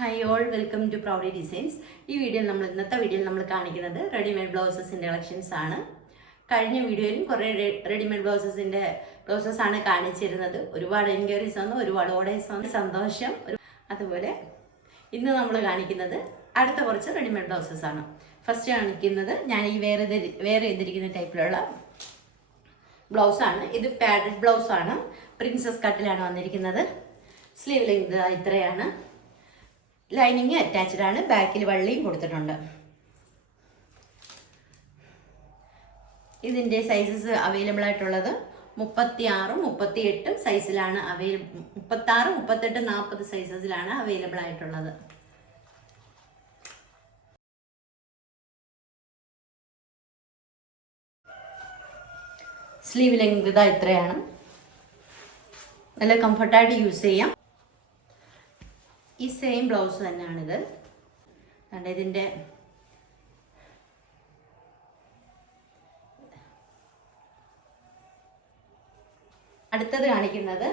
Hi all, welcome to Proudy designs. ഇന്നത്തെ വീഡിയോയിൽ നമ്മൾ കാണിക്കുന്നത് റെഡിമെയ്ഡ് ബ്ലൗസസിൻ്റെ കളക്ഷൻസ് ആണ്. കഴിഞ്ഞ വീഡിയോയിലും കുറേ റെഡിമെയ്ഡ് ബ്ലൗസസാണ് കാണിച്ചിരുന്നത്. ഒരുപാട് എൻക്വയറീസ് വന്നു, ഒരുപാട് ഓർഡേഴ്സ് വന്നു, സന്തോഷം. അതുപോലെ ഇന്ന് നമ്മൾ കാണിക്കുന്നത് അടുത്ത കുറച്ച് റെഡിമെയ്ഡ് ബ്ലൗസസ് ആണ്. ഫസ്റ്റ് കാണിക്കുന്നത് ഞാൻ ഈ വേറെ ചെയ്തിരിക്കുന്ന ടൈപ്പിലുള്ള ബ്ലൗസാണ്. ഇത് പാഡഡ് ബ്ലൗസാണ്, പ്രിൻസസ് കട്ടിലാണ് വന്നിരിക്കുന്നത്. സ്ലീവ് ലെങ്ത് ഇത്രയാണ്. ലൈനിങ് അറ്റാച്ച്ഡ് ആണ്, ബാക്കിൽ വള്ളിയും കൊടുത്തിട്ടുണ്ട്. ഇതിൻ്റെ സൈസസ് അവൈലബിൾ ആയിട്ടുള്ളത് 36, 38 സൈസിലാണ് 36, 38, 40 സൈസസിലാണ് അവൈലബിൾ ആയിട്ടുള്ളത്. സ്ലീവ് ലെങ്ത് ഇത്രയാണ്. നല്ല കംഫർട്ടായിട്ട് യൂസ് ചെയ്യാം. ഈ സെയിം ബ്ലൗസ് തന്നെയാണിത്. ഇതിൻ്റെ അടുത്തത് കാണിക്കുന്നത്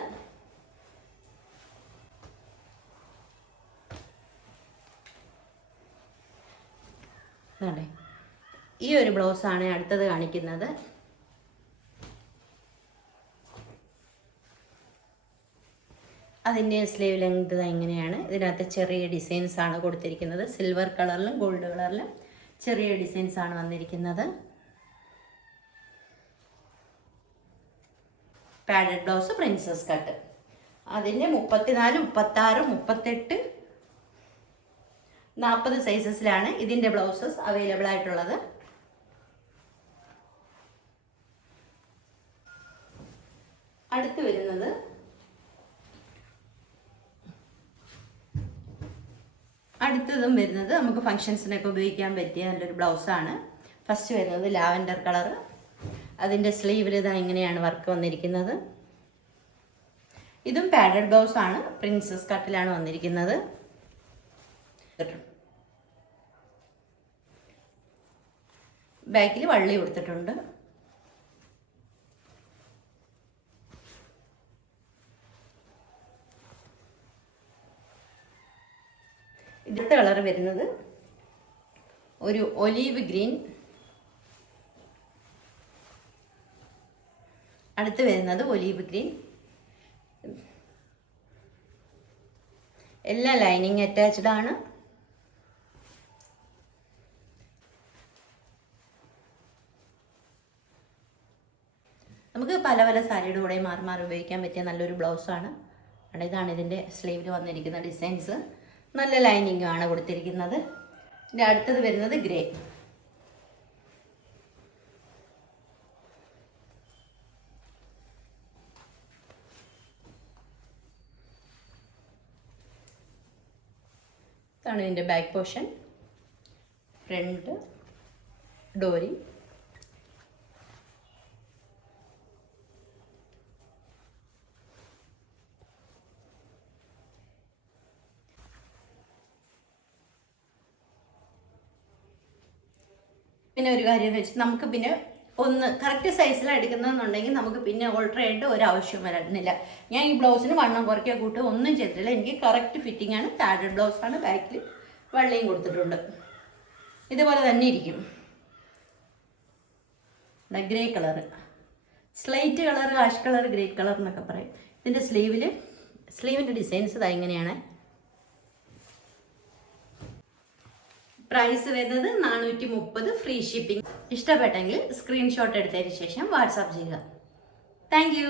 ഈ ഒരു ബ്ലൗസാണ് അടുത്തത് കാണിക്കുന്നത്. അതിൻ്റെ സ്ലീവ് ലെങ്ത് ഇങ്ങനെയാണ്. ഇതിനകത്ത് ചെറിയ ഡിസൈൻസ് ആണ് കൊടുത്തിരിക്കുന്നത്. സിൽവർ കളറിലും ഗോൾഡ് കളറിലും ചെറിയ ഡിസൈൻസ് ആണ് വന്നിരിക്കുന്നത്. Padded blouse, princess cut. അതിൻ്റെ 34, 36, 38, 40 സൈസസിലാണ് ഇതിൻ്റെ ബ്ലൗസസ് അവൈലബിൾ ആയിട്ടുള്ളത്. അടുത്ത് വരുന്നത് നമുക്ക് ഫങ്ഷൻസിനൊക്കെ ഉപയോഗിക്കാൻ പറ്റിയ നല്ലൊരു ബ്ലൗസാണ്. ഫസ്റ്റ് വരുന്നത് ലാവൻഡർ കളർ. അതിൻ്റെ സ്ലീവിൽ ഇങ്ങനെയാണ് വർക്ക് വന്നിരിക്കുന്നത്. ഇതും പാഡഡ് ബ്ലൗസാണ്, പ്രിൻസസ് കട്ടിലാണ് വന്നിരിക്കുന്നത്. ബാക്കിൽ വള്ളി കൊടുത്തിട്ടുണ്ട്. ഇതിൻ്റെ കളർ വരുന്നത് ഒരു ഒലീവ് ഗ്രീൻ. അടുത്ത് വരുന്നത് ഒലീവ് ഗ്രീൻ. എല്ലാം ലൈനിങ് അറ്റാച്ച്ഡ് ആണ്. നമുക്ക് പല പല സാരിയുടെ കൂടെ മാറി മാറി ഉപയോഗിക്കാൻ പറ്റിയ നല്ലൊരു ബ്ലൗസാണ്. ഇതാണ് ഇതിൻ്റെ സ്ലീവിൽ വന്നിരിക്കുന്ന ഡിസൈൻസ്. നല്ല ലൈനിങ് ആണ് കൊടുത്തിരിക്കുന്നത്. ഇതിൻ്റെ അടുത്തത് വരുന്നത് ഗ്രേ. ഇതാണ് ഇതിൻ്റെ ബാക്ക് പോർഷൻ. ഫ്രണ്ട് ഡോരി. പിന്നെ ഒരു കാര്യം എന്ന് വെച്ചാൽ നമുക്ക് പിന്നെ ഒന്ന് കറക്റ്റ് സൈസിലാണ് എടുക്കുന്നതെന്നുണ്ടെങ്കിൽ നമുക്ക് പിന്നെ ഓൾട്ടർ ആയിട്ട് ഒരാവശ്യം വരുന്നില്ല. ഞാൻ ഈ ബ്ലൗസിന് വണ്ണം കുറയ്ക്കുക കൂട്ടുക ഒന്നും ചെയ്തിട്ടില്ല. എനിക്ക് കറക്റ്റ് ഫിറ്റിംഗ് ആണ്. പാഡഡ് ബ്ലൗസാണ്, ബാക്കിൽ വള്ളിയും കൊടുത്തിട്ടുണ്ട്. ഇതുപോലെ തന്നെ ഇരിക്കും. Grey colour, slight colour, ash colour, grey colour എന്നൊക്കെ പറയും. ഇതിൻ്റെ സ്ലീവിൻ്റെ ഡിസൈൻസ് ഇങ്ങനെയാണ്. പ്രൈസ് വരുന്നത് 430, ഫ്രീ ഷിപ്പിംഗ്. ഇഷ്ടപ്പെട്ടെങ്കിൽ സ്ക്രീൻഷോട്ട് എടുത്തതിന് ശേഷം വാട്സാപ്പ് ചെയ്യുക. Thank you.